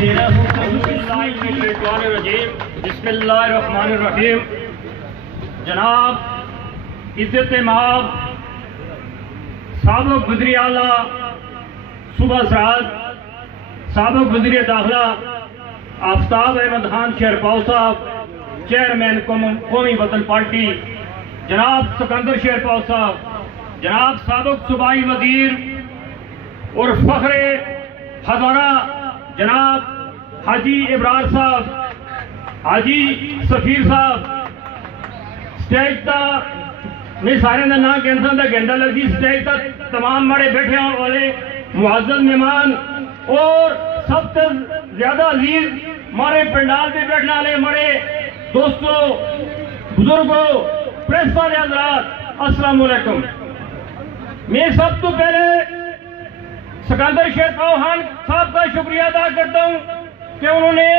بسم اللہ الرحمن الرحیم. جناب عزت مآب سابق وزیر اعلیٰ صوبہ سرحد، سابق وزیر داخلہ آفتاب احمد خان شیرپاؤ صاحب، چیئرمین قومی وطن پارٹی جناب سکندر شیرپاؤ صاحب، جناب سابق صوبائی وزیر اور فخر ہزارہ جناب حاجی ابرار صاحب، حاجی سفیر صاحب، سٹیج تا میں سارے دا نام کینسن دا گھنٹہ لگتی، سٹیج تا تمام بڑے بیٹھے والے معزز مہمان اور سب سے زیادہ عزیز ہمارے پنڈال پہ بیٹھنے والے ہمارے دوستوں، بزرگوں، پریس والے حضرات، السلام علیکم. میں سب تو پہلے سکندر شیرپاؤ خان صاحب کا شکریہ ادا کرتا ہوں کہ انہوں نے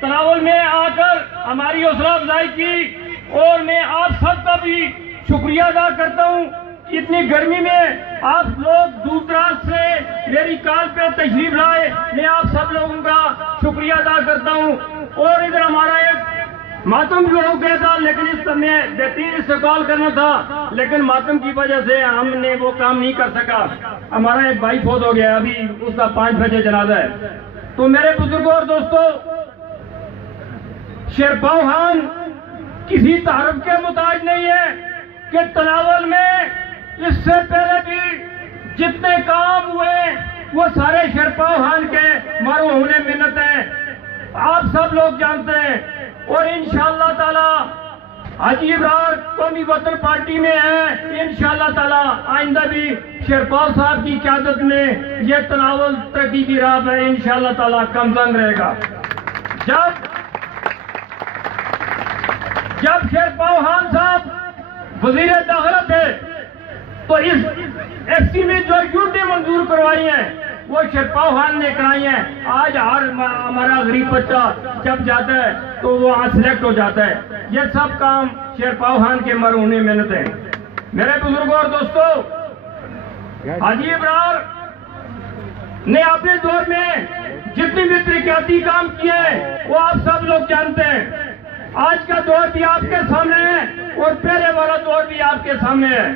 تناول میں آ کر ہماری حوصلہ افزائی کی، اور میں آپ سب کا بھی شکریہ ادا کرتا ہوں. اتنی گرمی میں آپ لوگ دور دراز سے میری کال پہ تشریف لائے، میں آپ سب لوگوں کا شکریہ ادا کرتا ہوں. اور ادھر ہمارا ایک ماتم بھی ہو گیا تھا، لیکن اس سمے بہترین استقبال کرنا تھا، لیکن ماتم کی وجہ سے ہم نے وہ کام نہیں کر سکا. ہمارا ایک بھائی فوت ہو گیا، ابھی اس کا 5 بجے جنازہ ہے. تو میرے بزرگوں اور دوستوں، شیرپاؤ خان کسی تعارف کے محتاج نہیں ہے کہ تناول میں اس سے پہلے بھی جتنے کام ہوئے وہ سارے شیرپاؤ خان کے مارو ہونے منت ہیں، آپ سب لوگ جانتے ہیں. اور انشاءاللہ تعالی حاجی ابرار قومی وطن پارٹی میں ہے، انشاءاللہ تعالی آئندہ بھی شیرپاؤ صاحب کی قیادت میں یہ تناول ترقی کی راہ ہے، انشاءاللہ تعالی کم تنگ رہے گا. جب شیرپاؤ خان صاحب وزیر داخلہ تھے تو اس ایس ٹی میں جو ڈیوٹی منظور کروائی ہیں وہ شیرپاؤ خان نے کرائی ہیں. آج ہمارا غریب بچہ جب جاتا ہے تو وہ وہاں سلیکٹ ہو جاتا ہے. یہ سب کام شیرپاؤ خان کے مرہون محنت ہیں. میرے بزرگوں اور دوستوں، حاجی ابرار نے اپنے دور میں جتنی بھی ترقیاتی کام کیے ہیں وہ آپ سب لوگ جانتے ہیں. آج کا دور بھی آپ کے سامنے ہے اور پہلے والا دور بھی آپ کے سامنے ہے.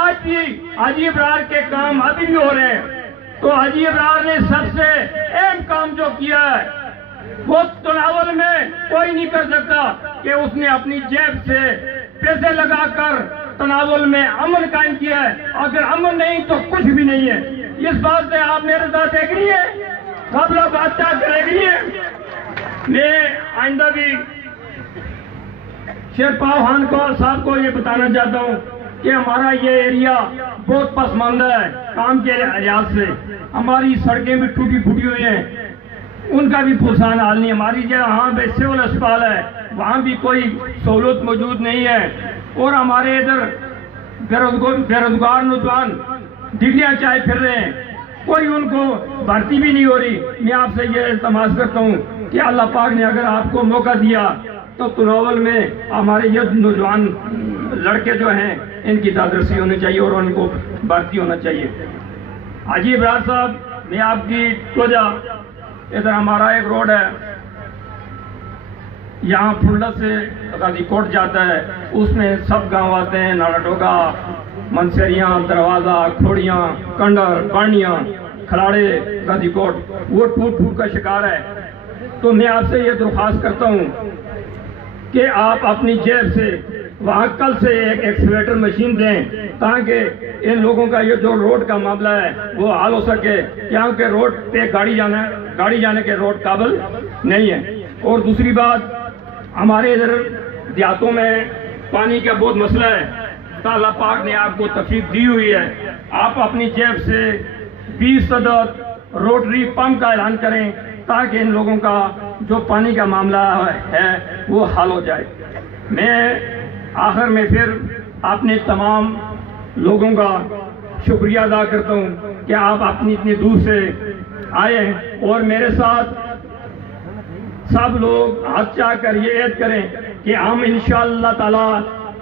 آج بھی حاجی ابرار کے کام ابھی بھی ہو رہے ہیں. تو حاجی ابرار نے سب سے اہم کام جو کیا ہے وہ تناول میں کوئی نہیں کر سکتا کہ اس نے اپنی جیب سے پیسے لگا کر تناول میں امن قائم کیا ہے. اگر امن نہیں تو کچھ بھی نہیں ہے. اس بات سے آپ میرے ساتھ ایگری ہیں؟ سب لوگ بادشاہ کر ایگری ہیں؟ میں آئندہ بھی شیرپاؤ خان صاحب کو یہ بتانا چاہتا ہوں کہ ہمارا یہ ایریا بہت پسماندہ ہے کام کے لحاظ سے. ہماری سڑکیں بھی ٹوٹی پھوٹی ہوئی ہیں، ان کا بھی پرسان حال نہیں. ہماری جہاں پہ سول اسپتال ہے وہاں بھی کوئی سہولت موجود نہیں ہے. اور ہمارے ادھر بے روزگار نوجوان ڈگریاں چائے پھر رہے ہیں، کوئی ان کو بھرتی بھی نہیں ہو رہی. میں آپ سے یہ التماس کرتا ہوں کہ اللہ پاک نے اگر آپ کو موقع دیا تو تناول میں ہمارے یہ نوجوان لڑکے جو ہیں ان کی دادرسی ہونی چاہیے اور ان کو بھرتی ہونا چاہیے. حاجی ابرار صاحب، میں آپ کی توجہ، ادھر ہمارا ایک روڈ ہے یہاں پھلڈا سے غازی کوٹ جاتا ہے، اس میں سب گاؤں آتے ہیں، ناڑا ٹوکا، منسیریاں، دروازہ، کھوڑیاں، کنڈر، پانیاں، کھلاڑے، غازی کوٹ، وہ ٹوٹ پھوٹ کا شکار ہے. تو میں آپ سے یہ درخواست کرتا ہوں کہ آپ اپنی جیب سے وہاں کل سے ایک ایکسکیویٹر مشین دیں تاکہ ان لوگوں کا یہ جو روڈ کا معاملہ ہے وہ حل ہو سکے، کیونکہ روڈ پہ گاڑی جانے کے روڈ قابل نہیں ہے. اور دوسری بات، ہمارے ادھر دیہاتوں میں پانی کا بہت مسئلہ ہے. اللہ پاک نے آپ کو تفریح دی ہوئی ہے، آپ اپنی جیب سے 20 عدد روٹری پمپ کا اعلان کریں تاکہ ان لوگوں کا جو پانی کا معاملہ ہے وہ حل ہو جائے. میں آخر میں پھر اپنے تمام لوگوں کا شکریہ ادا کرتا ہوں کہ آپ اپنی اتنی دور سے آئے اور میرے ساتھ سب لوگ ہاتھ چاہ کر یہ عہد کریں کہ ہم انشاءاللہ تعالی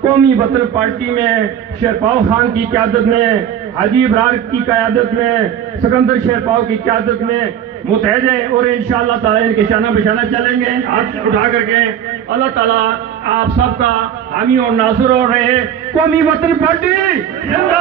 قومی وطن پارٹی میں شیرپاؤ خان کی قیادت میں، حاجی ابرار کی قیادت میں، سکندر شیرپاؤ کی قیادت میں متحد ہیں اور انشاءاللہ تعالیٰ ان کے شانہ بشانہ چلیں گے. ہاتھ اٹھا کر کے اللہ تعالیٰ آپ سب کا حامی اور ناصر اور رہے. قومی وطن پارٹی زندہ